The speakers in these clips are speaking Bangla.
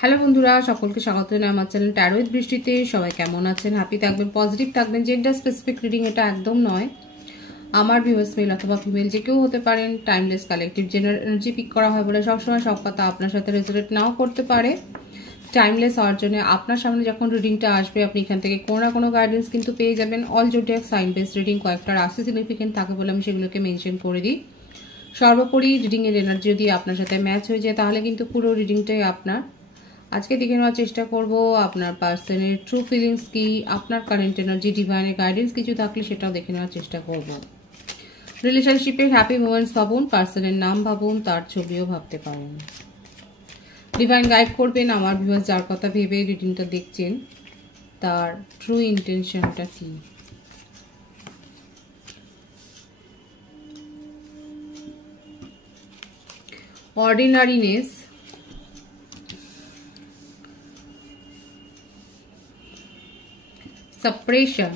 হ্যালো বন্ধুরা, সকলকে স্বাগত জানাই আমার চ্যানেল ট্যারো উইথ বৃষ্টিতে। সবাই কেমন আছেন? হ্যাপি থাকবেন, পজিটিভ থাকবেন। জেন্ডার স্পেসিফিক রিডিং এটা একদম নয়। আমার ভিউয়ার্স মেল অথবা ফিমেল যে কেউ হতে পারেন। Timeless collective general energy pick করা হয় বলে সবসময় সব কথা আপনার সাথে রেজোনেট নাও করতে পারে। টাইমলেস হওয়ার জন্য আপনার সামনে যখন রিডিংটা আসবে আপনি এখান থেকে কোনো না কোনো গাইডেন্স কিন্তু পেয়ে যাবেন। All zodiac sign base reading কয়েকটা রাশি সিগনিফিকেন্ট থাকে বলে আমি সেগুলোকে মেনশন করে দিই। সর্বোপরি রিডিংয়ের এনার্জি যদি আপনার সাথে ম্যাচ হয়ে যায় তাহলে কিন্তু পুরো রিডিংটাই আপনার। আজকে দেখে নেওয়ার চেষ্টা করব আপনার পার্সনের ট্রু ফিলিংস কি, আপনার কারেন্ট এনার্জি, ডিভাইনের গাইডেন্স কিছু থাকলে সেটাও দেখে নেওয়ার চেষ্টা করব। রিলেশনশিপের হ্যাপি মোমেন্টস ভাবুন, পার্সনের নাম ভাবুন, তার ছবিও ভাবতে পারেন। ডিভাইন গাইড করবেন আমার ভিউয়ার্স যার কথা ভেবে রিডিংটা দেখছেন তার ট্রু ইন্টেনশনটা কি। অর্ডিনারিনেস, সাপ্রেশন,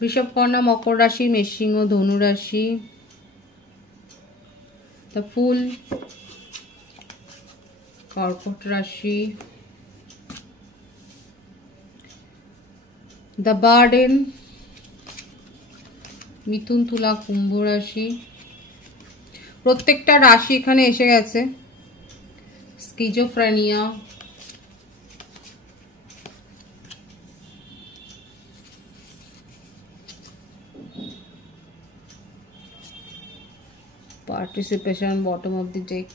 বৃষভকন্যা, মকর রাশি, মেষসিংহ, ধনু রাশি, দ্য ফুল, কর্কট রাশি, দ্য বার্ডেন, মিথুন, তুলা, কুম্ভ রাশি। প্রত্যেকটা রাশি এখানে এসে গেছে। Schizophrenia, participation, bottom of the deck.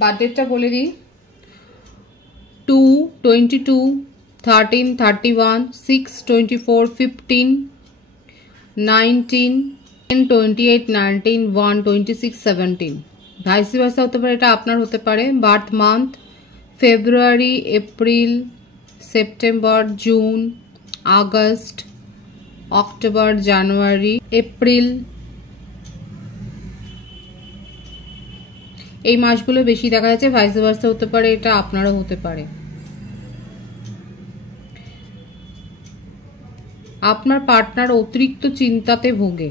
বার্থডেটটা বলে দিই, 2, 22, 13, 31, 6, 24, 15, 19, 10, 28, 19, 1, 26, 17। ভাইস ভার্সা হতে পারে, এটা আপনার হতে পারে। Birth month February, April, September, June, August, October, January, April. এই মাসগুলো বেশি দেখা যাচ্ছে। ভাইস ভার্সা হতে পারে, এটা আপনারও হতে পারে। আপনার পার্টনার অতিরিক্ত চিন্তাতে ভোগে,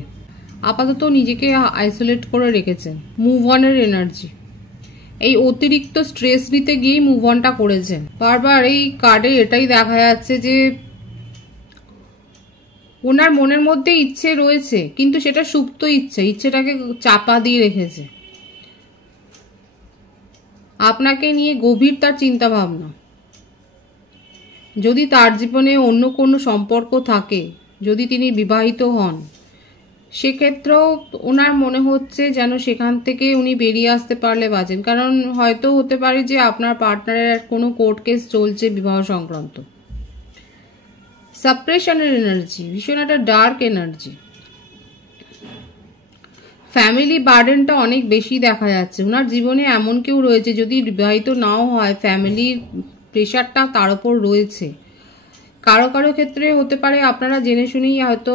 আপাতত নিজেকে আইসোলেট করে রেখেছেন। মুভ অনের এনার্জি, এই অতিরিক্ত স্ট্রেস নিতে গিয়েই মুভ অনটা করেছেন। বারবার এই কার্ডে এটাই দেখা যাচ্ছে যে ওনার মনের মধ্যে ইচ্ছে রয়েছে কিন্তু সেটা সুপ্ত ইচ্ছেটাকে চাপা দিয়ে রেখেছে। আপনাকে নিয়ে গভীর তার চিন্তা ভাবনা। যদি তার জীবনে অন্য কোনো সম্পর্ক থাকে, যদি তিনি বিবাহিত হন, সেক্ষেত্রেও ওনার মনে হচ্ছে যেন সেখান থেকে উনি বেরিয়ে আসতে পারলে বাঁচেন। কারণ হয়তো হতে পারে যে আপনার পার্টনারের কোনো কোর্ট কেস চলছে বিবাহ সংক্রান্ত। সাপ্রেশনের এনার্জি, ভীষণ একটা ডার্ক এনার্জি। ফ্যামিলি বার্ডেনটা অনেক বেশি দেখা যাচ্ছে। ওনার জীবনে এমন কেউ রয়েছে, যদি বিবাহিত নাও হয়, ফ্যামিলির প্রেশারটা তার উপর রয়েছে। কারো কারো ক্ষেত্রে হতে পারে আপনারা জেনে শুনেই হয়তো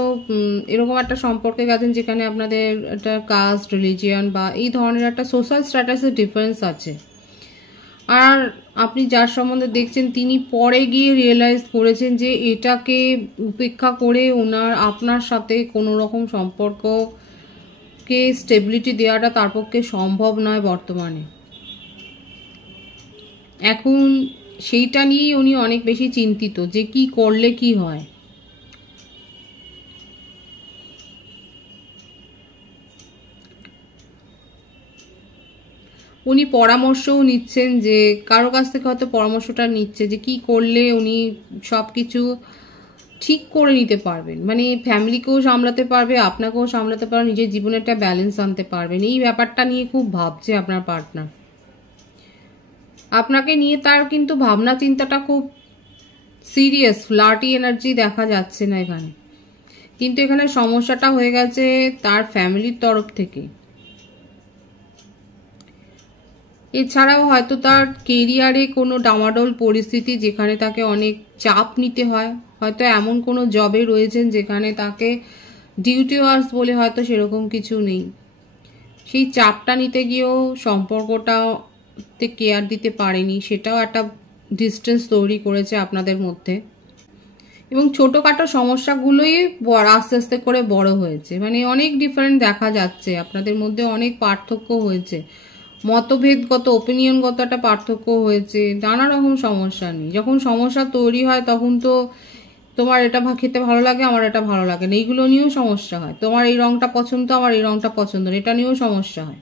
এরকম একটা সম্পর্কে গেছেন যেখানে আপনাদের একটা কাস্ট, রিলিজিয়ান বা এই ধরনের একটা সোশ্যাল স্ট্যাটাসের ডিফারেন্স আছে। আর আপনি যার সম্বন্ধে দেখছেন তিনি পরে গিয়ে রিয়েলাইজ করেছেন যে এটাকে উপেক্ষা করে ওনার আপনার সাথে কোনো রকম সম্পর্ককে স্টেবিলিটি দেওয়াটা তার পক্ষে সম্ভব নয় বর্তমানে। এখন সেইটা নিয়েই উনি অনেক বেশি চিন্তিত যে কি করলে কি হয়। উনি পরামর্শও নিচ্ছেন, যে কারো কাছ থেকে হয়তো পরামর্শটা নিচ্ছে যে কি করলে উনি সব কিছু ঠিক করে নিতে পারবেন। মানে ফ্যামিলিকেও সামলাতে পারবে, আপনাকেও সামলাতে পারবে, নিজের জীবনে একটা ব্যালেন্স আনতে পারবেন। এই ব্যাপারটা নিয়ে খুব ভাবছে আপনার পার্টনার। আপনাকে নিয়ে তার কিন্তু ভাবনা চিন্তাটা খুব সিরিয়াস। ফ্লার্টি এনার্জি দেখা যাচ্ছে না এখানে, কিন্তু এখানে সমস্যাটা হয়ে গেছে তার ফ্যামিলির তরফ থেকে। এছাড়াও হয়তো তার কেরিয়ারে কোনো ডামাডোল পরিস্থিতি যেখানে তাকে অনেক চাপ নিতে হয়। হয়তো এমন কোনো জবে রয়েছেন যেখানে তাকে ডিউটি আওয়ার্স বলে হয়তো সেরকম কিছু নেই। সেই চাপটা নিতে গিয়েও সম্পর্কটাতে কেয়ার দিতে পারেনি, সেটাও একটা ডিস্টেন্স তৈরি করেছে আপনাদের মধ্যে। এবং ছোটখাটো সমস্যাগুলোই আস্তে আস্তে করে বড় হয়েছে। মানে অনেক ডিফারেন্ট দেখা যাচ্ছে, আপনাদের মধ্যে অনেক পার্থক্য হয়েছে। মতভেদগত ওপিনিয়নগত একটা পার্থক্য হয়েছে, নানা রকম সমস্যা নেই। যখন সমস্যা তৈরি হয় তখন তো তোমার এটা খেতে ভালো লাগে, আমার এটা ভালো লাগে না, এইগুলো নিয়েও সমস্যা হয়। তোমার এই রংটা পছন্দ, আমার এই রংটা পছন্দ না, এটা নিয়েও সমস্যা হয়।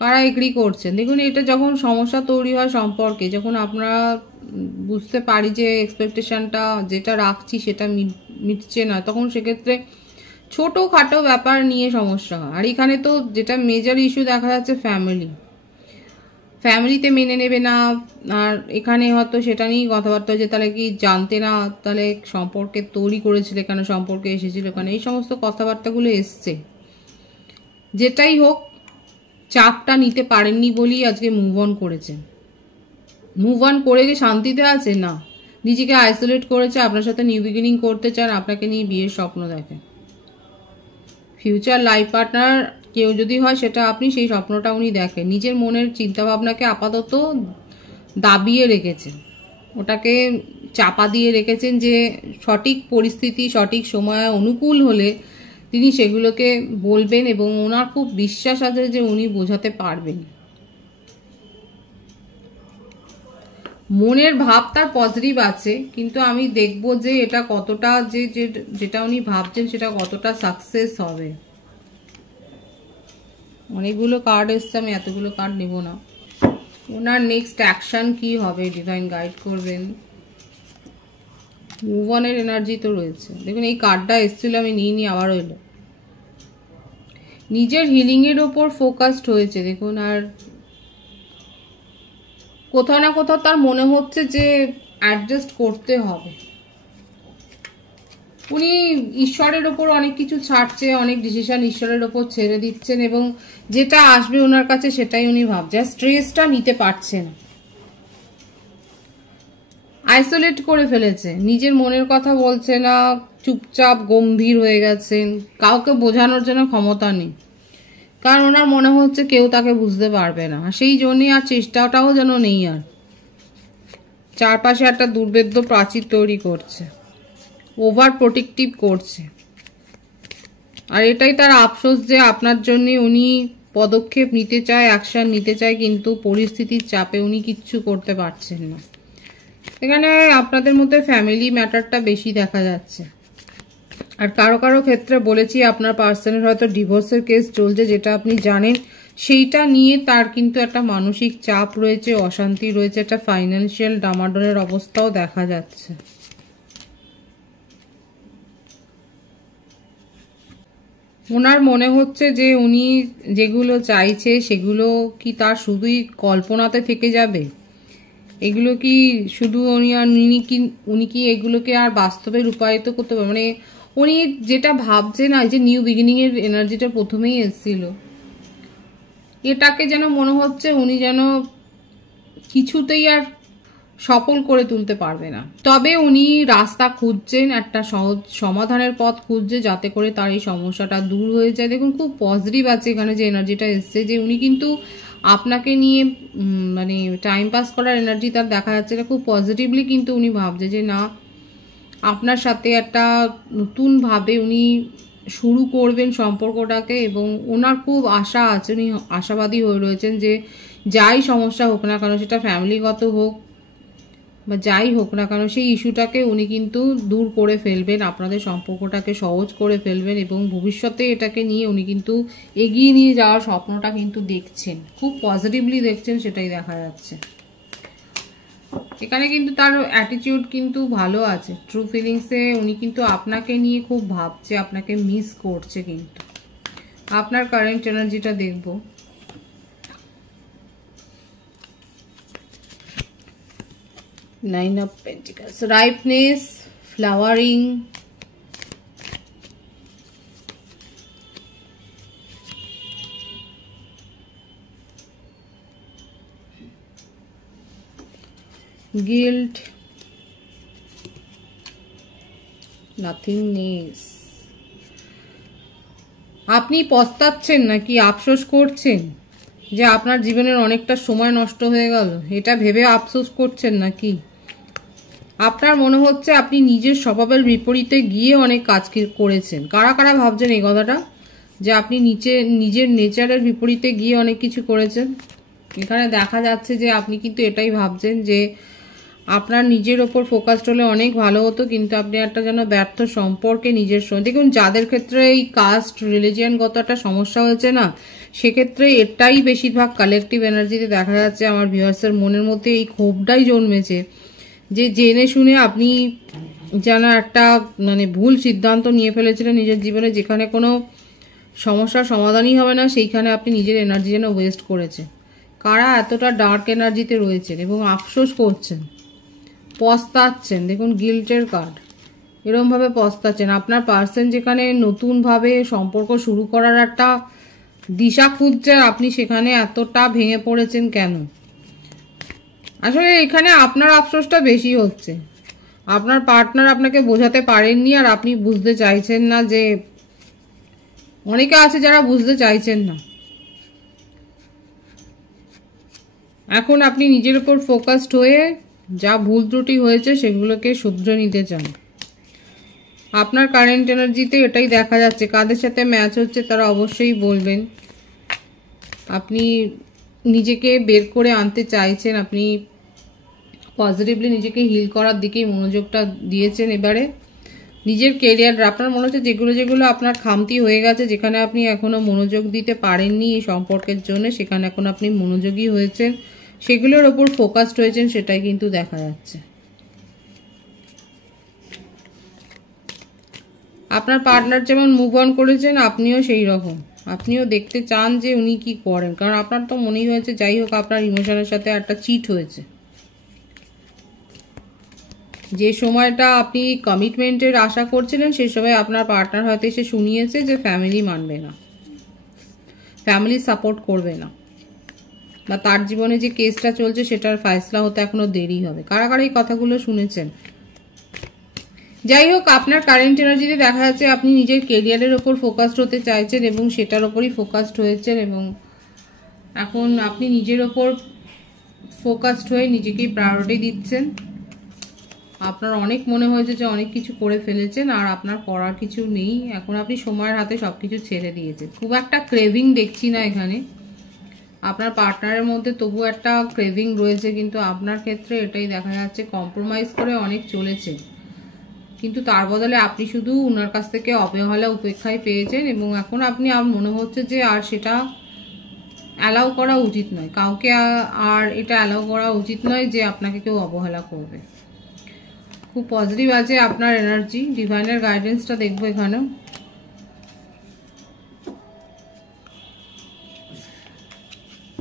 কারা এগ্রি করছেন? দেখুন, এটা যখন সমস্যা তৈরি হয় সম্পর্কে, যখন আমরা বুঝতে পারি যে এক্সপেকটেশনটা যেটা রাখছি সেটা মিটছে না, তখন সেক্ষেত্রে ছোটোখাটো ব্যাপার নিয়ে সমস্যা হয়। আর এখানে তো যেটা মেজর ইস্যু দেখা যাচ্ছে ফ্যামিলিতে মেনে নেবে না। আর এখানে হয়তো সেটা নিয়েই কথাবার্তা হচ্ছে, তাহলে কি জানতে না, তাহলে সম্পর্কে তৈরি করেছিল, কেন সম্পর্কে এসেছিল, কেন এই সমস্ত কথাবার্তাগুলো এসছে। যেটাই হোক, চাপটা নিতে পারেননি বলেই আজকে মুভ অন করেছেন। মুভ অন করে কি শান্তিতে আছে? না, নিজেকে আইসোলেট করেছে, আপনার সাথে নিউ বিগিনিং করতে চান, আপনাকে নিয়ে বিয়ের স্বপ্ন দেখেন। ফিউচার লাইফ পার্টনার কেউ যদি হয় সেটা আপনি, সেই স্বপ্নটা উনি দেখেন। নিজের মনের চিন্তাভাবনাকে আপাতত দাবিয়ে রেখেছেন, ওটাকে চাপা দিয়ে রেখেছেন যে সঠিক পরিস্থিতি সঠিক সময়ে অনুকূল হলে তিনি সেগুলোকে বলবেন, এবং ওনার খুব বিশ্বাস আছে যে উনি বোঝাতে পারবেন। মনের ভাব তার পজিটিভ আছে, কিন্তু আমি দেখব যে এটা কতটা, যেটা উনি ভাবছেন সেটা কতটা সাকসেস হবে। অনেকগুলো কার্ড এসছে, আমি এতগুলো কার্ড নেব না। ওনার নেক্সট অ্যাকশন কি হবে, ডিভাইন গাইড করবেন। মুভ অনের এনার্জি তো রয়েছে। দেখুন, এই কার্ডটা এসেছিল, আমি নিইনি, আবার হইলো। নিজের হিলিং এর ওপর ফোকাসড হয়েছে দেখুন। আর কোথাও না কোথাও তার মনে হচ্ছে যে অ্যাডজাস্ট করতে হবে। উনি ঈশ্বরের ওপর অনেক কিছু ছাড়ছে, অনেক ডিসিশন ঈশ্বরের ওপর ছেড়ে দিচ্ছেন, এবং যেটা আসবে ওনার কাছে সেটাই উনি ভাবছেন। স্ট্রেসটা নিতে পারছেন, আইসোলেট করে ফেলেছে, নিজের মনের কথা বলছে না, চুপচাপ গম্ভীর হয়ে গেছেন, কাউকে বোঝানোর জন্য ক্ষমতা নেই, কারণ ওনার মনে হচ্ছে কেউ তাকে বুঝতে পারবে না। সেই জন্যই আর চেষ্টাটাও যেন নেই। আর চারপাশে একটা দুর্ভেদ্য প্রাচীর তৈরি করছে, ওভার প্রোটেক্টিভ করছে। আর এটাই তার আফসোস যে আপনার জন্য উনি পদক্ষেপ নিতে চায়, অ্যাকশন নিতে চায়, কিন্তু পরিস্থিতির চাপে উনি কিচ্ছু করতে পারছেন না। এখানে আপনাদের মধ্যে ফ্যামিলি ম্যাটারটা বেশি দেখা যাচ্ছে। আর কারো কারো ক্ষেত্রে বলেছি আপনার পার্সনের হয়তো ডিভোর্সের কেস চলছে, যেটা আপনি জানেন, সেইটা নিয়ে তার কিন্তু একটা মানসিক চাপ রয়েছে, অশান্তি রয়েছে, একটা ফাইন্যান্সিয়াল ডামাডোলের অবস্থাও দেখা যাচ্ছে। ওনার মনে হচ্ছে যে উনি যেগুলো চাইছে সেগুলো কি তার শুধুই কল্পনাতে থেকে যাবে, এগুলো কি শুধু উনি কি এগুলোকে আর বাস্তবে রূপায়িত করতে পারবে? মানে উনি যেটা ভাবছেন, না, যে নিউ বিগিনিং এর এনার্জিটা প্রথমেই এসেছিল, এটাকে যেন মনে হচ্ছে উনি যেন কিছুতেই আর সফল করে তুলতে পারবে না। তবে উনি রাস্তা খুঁজছেন, একটা সহজ সমাধানের পথ খুঁজছে, যাতে করে তার এই সমস্যাটা দূর হয়ে যায়। দেখুন, খুব পজিটিভ আছে এখানে যে এনার্জিটা এসছে, যে উনি কিন্তু আপনাকে নিয়ে মানে টাইম পাস করার এনার্জি তার দেখা যাচ্ছে। এটা খুব পজিটিভলি কিন্তু উনি ভাবছে যে না, আপনার সাথে একটা নতুনভাবে উনি শুরু করবেন সম্পর্কটাকে, এবং ওনার খুব আশা আছে, উনি আশাবাদী হয়ে রয়েছেন যে যাই সমস্যা হোক না কেন, সেটা ফ্যামিলিগত হোক বা যাই হোক না কেন, সেই ইস্যুটাকে উনি কিন্তু দূর করে ফেলবেন, আপনাদের সম্পর্কটাকে সহজ করে ফেলবেন, এবং ভবিষ্যতে এটাকে নিয়ে উনি কিন্তু এগিয়ে নিয়ে যাওয়ার স্বপ্নটা কিন্তু দেখছেন, খুব পজিটিভলি দেখছেন, সেটাই দেখা যাচ্ছে। এখানে কিন্তু তার অ্যাটিটিউড কিন্তু ভালো আছে, ট্রু ফিলিংসে উনি কিন্তু আপনাকে নিয়ে খুব ভাবছে, আপনাকে মিস করছে। কিন্তু আপনার কারেন্ট এনার্জিটা দেখবো। Nine of Pentacles, ripeness, flowering, guilt, nothingness। আপনি পস্তাচ্ছেন নাকি আফসোস করছেন যে আপনার জীবনের অনেকটা সময় নষ্ট হয়ে গেল, এটা ভেবে আফসোস করছেন নাকি? আপনার মনে হচ্ছে আপনি নিজের স্বভাবের বিপরীতে গিয়ে অনেক কাজ করেছেন। কারা কারা ভাবছেন এই কথাটা? যে আপনি নিজের নেচারের বিপরীতে গিয়ে অনেক কিছু করেছেন। এখানে দেখা যাচ্ছে যে আপনি কিন্তু এটাই ভাবছেন যে আপনার নিজের ওপর ফোকাসড হলে অনেক ভালো হতো, কিন্তু আপনি একটা যেন ব্যর্থ সম্পর্কে নিজের সঙ্গে, দেখুন যাদের ক্ষেত্রে এই কাস্ট রিলিজিয়ানগত একটা সমস্যা হয়েছে না, সেক্ষেত্রে এটাই বেশিরভাগ কালেকটিভ এনার্জিতে দেখা যাচ্ছে। আমার ভিউয়ার্সের মনের মধ্যে এই ক্ষোভটাই জন্মেছে যে জেনে শুনে আপনি যেন একটা মানে ভুল সিদ্ধান্ত নিয়ে ফেলেছিলেন নিজের জীবনে, যেখানে কোনো সমস্যার সমাধানই হবে না, সেইখানে আপনি নিজের এনার্জি যেন ওয়েস্ট করেছে। কারা এতটা ডার্ক এনার্জিতে রয়েছেন এবং আফসোস করছেন, পস্তাচ্ছেন, দেখুন গিল্টের কার্ড, এরমভাবে পস্তাচ্ছেন। আপনার পার্সন যেখানে নতুনভাবে সম্পর্ক শুরু করার একটা দিশা খুঁজছেন, আপনি সেখানে এতটা ভেঙে পড়েছেন কেন? আসলে এখানে আপনার আফসোসটা বেশি হচ্ছে, আপনার পার্টনার আপনাকে বোঝাতে পারেননি আর আপনি বুঝতে চাইছেন না। যে অনেকে আছে যারা বুঝতে চাইছেন না। এখন আপনি নিজের উপর ফোকাসড হয়ে যা ভুল ত্রুটি হয়েছে সেগুলোকে শুধরে নিতে চান। আপনার কারেন্ট এনার্জিতে এটাই দেখা যাচ্ছে। কাদের সাথে ম্যাচ হচ্ছে তারা অবশ্যই বলবেন। আপনি নিজেকে বের করে আনতে চাইছেন, আপনি পজিটিভলি নিজেকে হিল করার দিকেই মনোযোগটা দিয়েছেন। এবারে নিজের কেরিয়ার, আপনার মনে হচ্ছে যেগুলো আপনার খামতি হয়ে গেছে, যেখানে আপনি এখনো মনোযোগ দিতে পারেননি এই সম্পর্কের জন্য, সেখানে এখন আপনি মনোযোগী হয়েছেন, সেগুলোর ওপর ফোকাসড হয়েছেন, সেটাই কিন্তু দেখা যাচ্ছে। আপনার পার্টনার যেমন মুভ অন করেছেন, আপনিও সেই রকম, আপনিও দেখতে চান যে উনি কি করেন, কারণ আপনার তো মনেই হয়েছে যাই হোক আপনার ইমোশনের সাথে একটা চিট হয়েছে। যে সময়টা আপনি কমিটমেন্টের আশা করছিলেন সেই সময় আপনার পার্টনার হয়তো এসে শুনিয়েছে যে ফ্যামিলি মানবে না, ফ্যামিলি সাপোর্ট করবে না, বা তার জীবনে যে কেসটা চলছে সেটার ফয়সলা হতে এখনো দেরি হবে। কারা কারা এই কথাগুলো শুনেছেন? যাই হোক, আপনার কারেন্ট এনার্জিতে দেখা যাচ্ছে আপনি নিজের কেরিয়ারের ওপর ফোকাসড হতে চাইছেন এবং সেটার ওপরই ফোকাসড হয়েছেন, এবং এখন আপনি নিজের ওপর ফোকাসড হয়ে নিজেকেই প্রায়োরিটি দিচ্ছেন। আপনার অনেক মনে হয়েছে যে অনেক কিছু করে ফেলেছেন আর আপনার করার কিছু নেই, এখন আপনি সময়ের হাতে সবকিছু ছেড়ে দিয়েছেন। খুব একটা ক্রেভিং দেখছি না এখানে, আপনার পার্টনারের মধ্যে তবু একটা ক্রেভিং রয়েছে, কিন্তু আপনার ক্ষেত্রে এটাই দেখা যাচ্ছে কম্প্রোমাইজ করে অনেক চলেছে, কিন্তু তার বদলে আপনি শুধু ওনার কাছ থেকে অবহেলা উপেক্ষায় পেয়েছেন, এবং এখন আপনি মনে হচ্ছে যে আর সেটা অ্যালাউ করা উচিত নয়, কাউকে আর এটা অ্যালাউ করা উচিত নয় যে আপনাকে কেউ অবহেলা করবে। খুব পজিটিভ আছে আপনার এনার্জি। ডিভাইনের গাইডেন্সটা দেখবো এখানেও।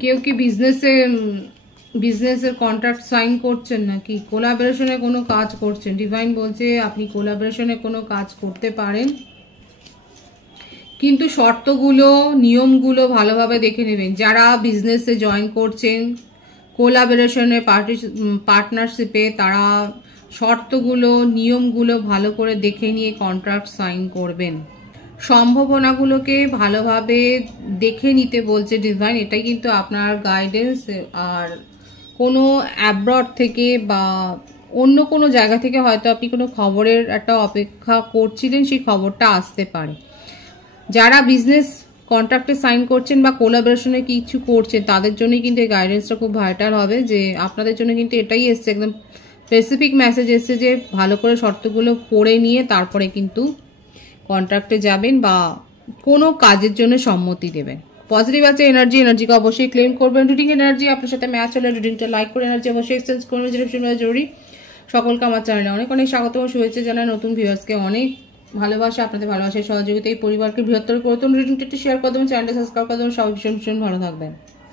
কেউ কি বিজনেসের কন্ট্রাক্ট সাইন করছেন, নাকি কোলাবোরেশনে কোনো কাজ করছেন? ডিভাইন বলছে আপনি কোলাবোরেশনে কোনো কাজ করতে পারেন, কিন্তু শর্তগুলো নিয়মগুলো ভালোভাবে দেখে নেবেন। যারা বিজনেসে জয়েন করছেন কোলাবোরেশনে পার্টনারশিপে, তারা শর্তগুলো নিয়মগুলো ভালো করে দেখে নিয়ে কন্ট্রাক্ট সাইন করবেন। সম্ভাবনাগুলোকে ভালোভাবে দেখে নিতে বলছে ডিভাইন, এটাই কিন্তু আপনার গাইডেন্স। আর কোনো অ্যাব্রড থেকে বা অন্য কোনো জায়গা থেকে হয়তো আপনি কোনো খবরের একটা অপেক্ষা করছিলেন, সেই খবরটা আসতে পারে। যারা বিজনেস কন্ট্রাক্টে সাইন করছেন বা কোলাবোরেশনে কিছু করছেন, তাদের জন্যই কিন্তু এই গাইডেন্সটা খুব ভাইটাল হবে। যে আপনাদের জন্য কিন্তু এটাই এসছে, একদম স্পেসিফিক মেসেজ এসছে যে ভালো করে শর্তগুলো পড়ে নিয়ে তারপরে কিন্তু কন্ট্রাক্টে যাবেন বা কোনো কাজের জন্য সম্মতি দেবেন। পজিটিভ আছে এনার্জিকে অবশ্যই ক্লেম করবেন। রিডিং এনার্জি আপনার সাথে ম্যাচ হলে রিডিংটা লাইক করে এনার্জি অবশ্যই এক্সচেঞ্জ করবেন, যেটা ভীষণ জরুরি। সকলকে আমার চ্যানেলে অনেক অনেক স্বাগত ও শুভেচ্ছা জানাই। নতুন ভিউয়ার্সকে অনেক ভালোবাসা, আপনাদের ভালোবাসার সহযোগিতা এই পরিবারকে বৃহত্তর করে তুলুন। রিডিংটা একটু শেয়ার করে দেবেন, চ্যানেলটা সাবস্ক্রাইব করে দেবেন। সবাই ভীষণ ভালো থাকবেন।